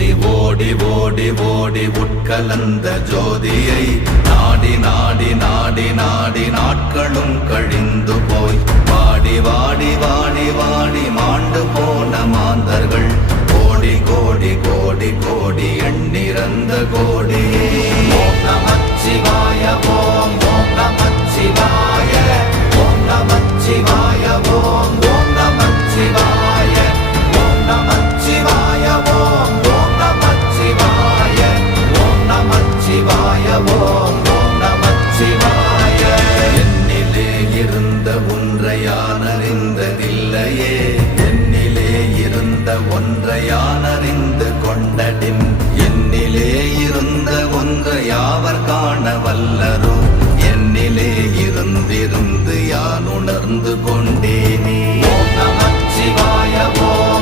ஓடி ஓடி ஓடி உட்கலந்த ஜோதியை நாடி நாடி நாடி நாடி நாட்களும் கழிந்து போய் வாடி வாடி வாடி வாடி மாண்டு போன மாந்தர்கள் கோடி கோடி கோடி கோடி எண்ணிறந்த கோடி. ஓம் நமச்சிவாய ஓம் ஓம் நமச்சிவாய ஓம் நமச்சிவாய ஓம் ஓம் நமச்சிவாய ஓம் நமச்சிவாய ஓம் ஓம் நமச்சிவாய ஓம் நமச்சிவாய ஓம் ஓம் நமச்சிவாய. என்னிலே இருந்த ஒன்றை யான் அறிந்ததில்லையே, என்னிலே இருந்த ஒன்றை யான் அறிந்து கொண்டடின், என்னிலே இருந்த ஒன்றை யாவர் காண வல்லரோ, என்னிலே இருந்திருந்து யான் உணர்ந்து கொண்டேனே. ஓம் நமச்சிவாய ஓம்